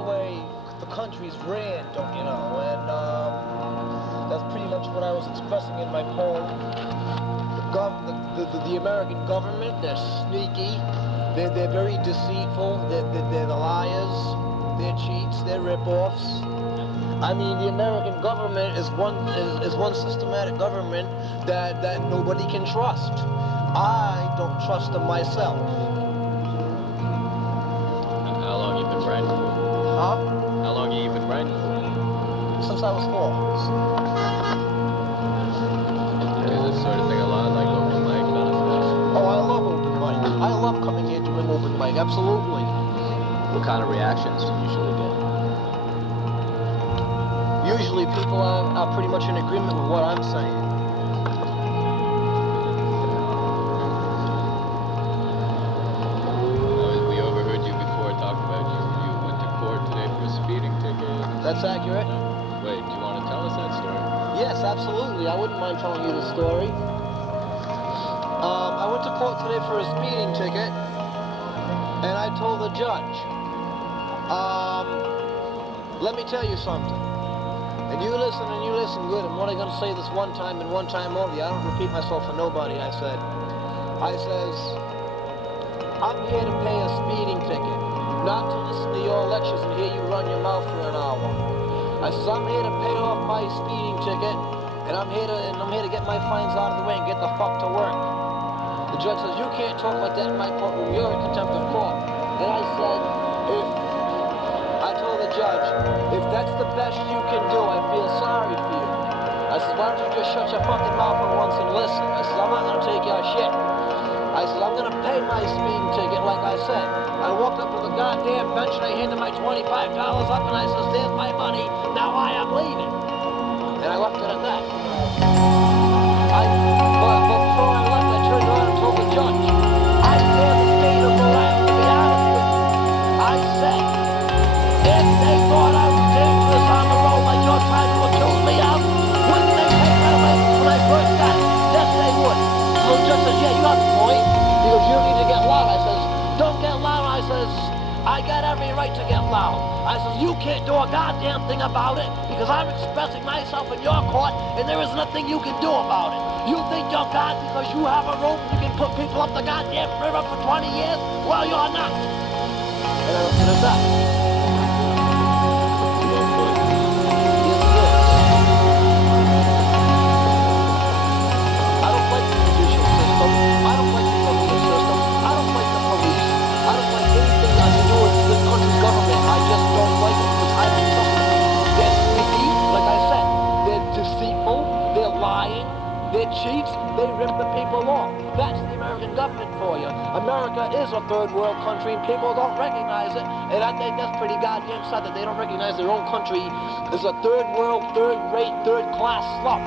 the way the country's ran, don't you know? And that's pretty much what I was expressing in my poem. The American government, they're sneaky, they're very deceitful, they're the liars, they're cheats, they're rip-offs. I mean, the American government is one systematic government that nobody can trust. I don't trust them myself. How long you been writing? Huh? How long you been writing? Since I was 4. Do this sort of thing a lot, like open mic kind of stuff? Oh, I love open mic. I love coming here doing open mic, absolutely. What kind of reactions do you usually get? Usually people are pretty much in agreement with what I'm saying. We overheard you before talk about you went to court today for a speeding ticket. That's accurate? Wait, do you want to tell us that story? Yes, absolutely. I wouldn't mind telling you the story. I went to court today for a speeding ticket, and I told the judge, let me tell you something. And you listen good. I'm only going to say this one time and one time only. I don't repeat myself for nobody, I says, I'm here to pay a speeding ticket, not to listen to your lectures and hear you run your mouth for an hour. I says, I'm here to pay off my speeding ticket, and I'm here to get my fines out of the way and get the fuck to work. The judge says, you can't talk like that in my courtroom. You're in contempt of court. And I said, I told the judge, if that's the best you can do, I feel sorry for you. I said, why don't you just shut your fucking mouth for once and listen? I said, I'm not going to take your shit. I said, I'm going to pay my speeding ticket like I said. I walked up to the goddamn bench and I handed my $25 up and I said, there's my money, now I am leaving. And I left it at that. But before I left, I turned around and told the judge, I fear the state of Rhode Island, to be honest with you. I said, if they thought I was dangerous on the road like you're trying to accuse me of, wouldn't they take my license when I first got it? Yes, they would. So the judge says, yeah, you have a point. He goes, you don't need to get loud. I says, don't get loud. I says, I got every right to get loud. I says, you can't do a goddamn thing about it because I'm expressing myself in your court and there is nothing you can do about it. You think you're God because you have a rope and you can put people up the goddamn river for 20 years? Well, you're not. And I looked at that. I don't like the judicial system. I don't like the government system. I don't like the police. I don't like anything that has to do with this country's government. I just don't like it because I don't trust them. They're sneaky, like I said. They're deceitful. They're lying. They're cheats. They rip the people off. That's the American government for you. America is a third world country and people don't recognize it. And I think that's pretty goddamn sad that they don't recognize their own country as a third world, third rate, third class slum.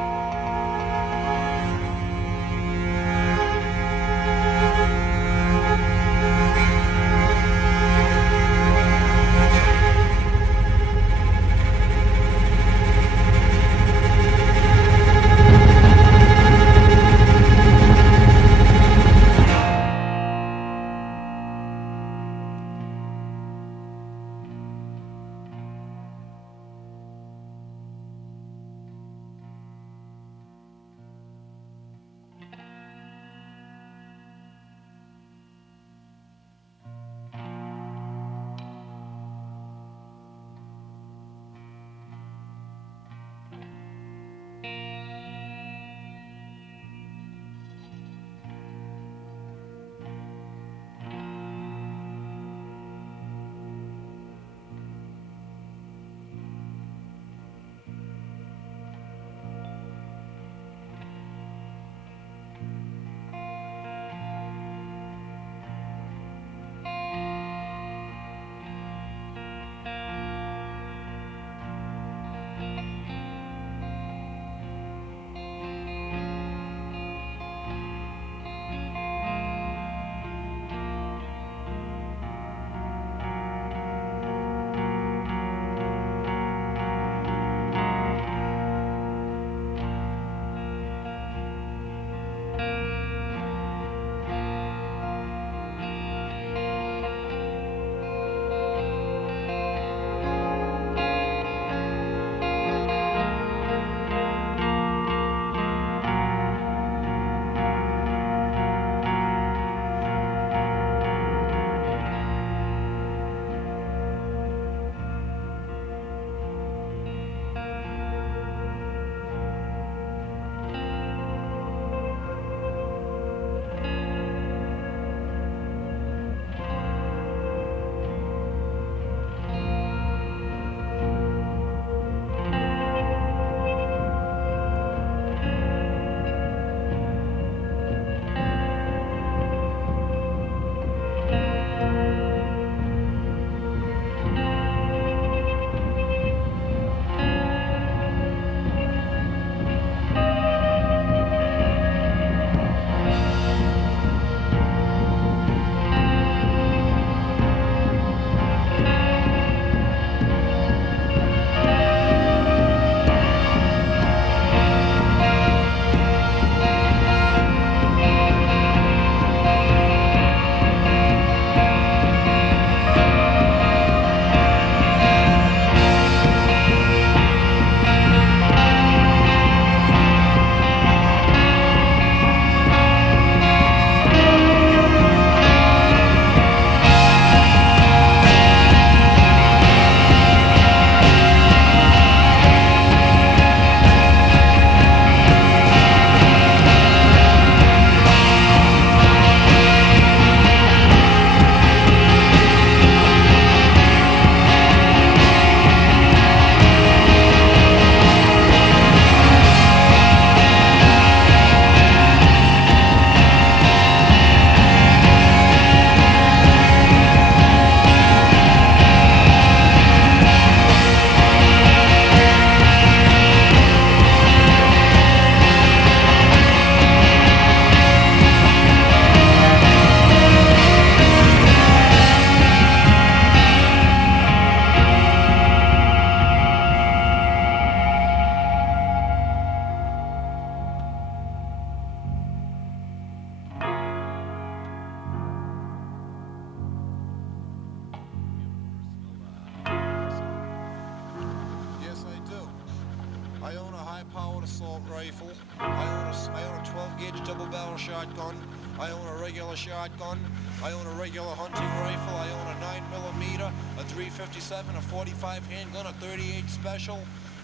assault rifle. I own a 12-gauge double-barrel shotgun. I own a regular shotgun. I own a regular hunting rifle. I own a 9mm, a 357, a 45 handgun, a 38 special,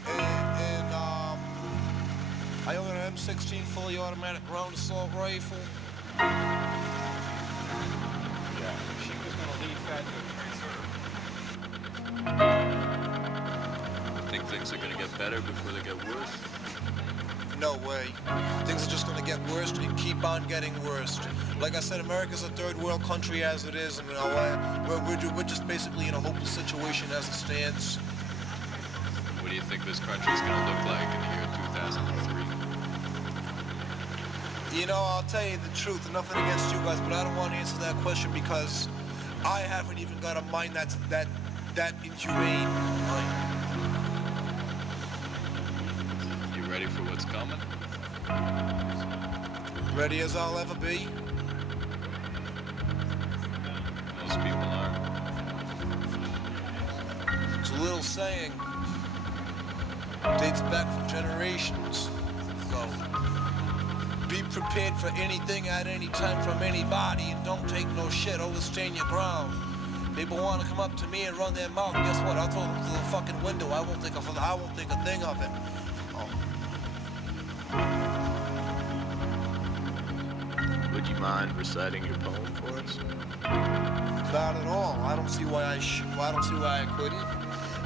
and I own an M16 fully automatic ground assault rifle. Yeah, she was going to lead that to a Think things are gonna get better before they get worse? No way. Things are just going to get worse and keep on getting worse. Like I said, America's a third world country as it is, and we're just basically in a hopeless situation as it stands. What do you think this country's gonna look like in the year 2003? You know, I'll tell you the truth, nothing against you guys, but I don't want to answer that question because I haven't even got a mind that inhumane. You ready for what's coming? Ready as I'll ever be. Most people aren't. It's a little saying. Dates back from generations. So, be prepared for anything at any time from anybody and don't take no shit. Always stand your ground. People want to come up to me and run their mouth. Guess what? I'll throw them through the fucking window. I won't think a thing of it. Would you mind reciting your poem for us? Not at all. I don't see why I couldn't.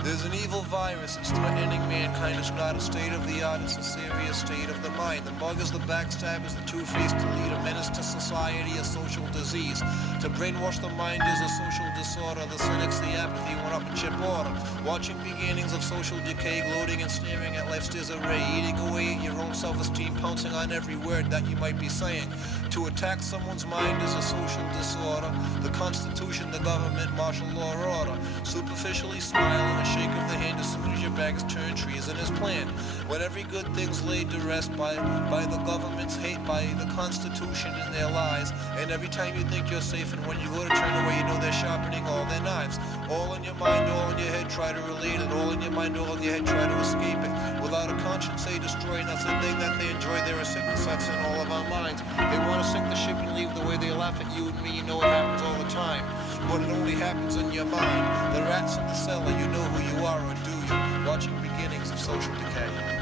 There's an evil virus that's threatening mankind. It's not a state of the art, it's a serious state of the mind. The muggers, the backstabbers, the two-faced, to lead a menace to society, a social disease. To brainwash the mind is a social disorder. The cynics, the apathy, went up in chip order. Watching beginnings of social decay, gloating and staring at life's disarray. Eating away at your own self-esteem, pouncing on every word that you might be saying. To attack someone's mind is a social disorder. The Constitution, the government, martial law order. Superficially smiling, a shake of the hand as soon as your back is turned, treason is planned. When every good thing's laid to rest by the government's hate, by the Constitution and their lies. And every time you think you're safe and when you go to turn away, you know they're sharpening all their knives. All in your mind, all in your head, try to relate it. All in your mind, all in your head, try to escape it. Without a conscience, they destroy, and that's the thing that they enjoy. They're a sickness that's in all of our minds. They want to sink the ship and leave the way they laugh at you and me. You know it happens all the time. But it only happens in your mind. The rats in the cellar, you know who you are, or do you? Watching beginnings of social decay.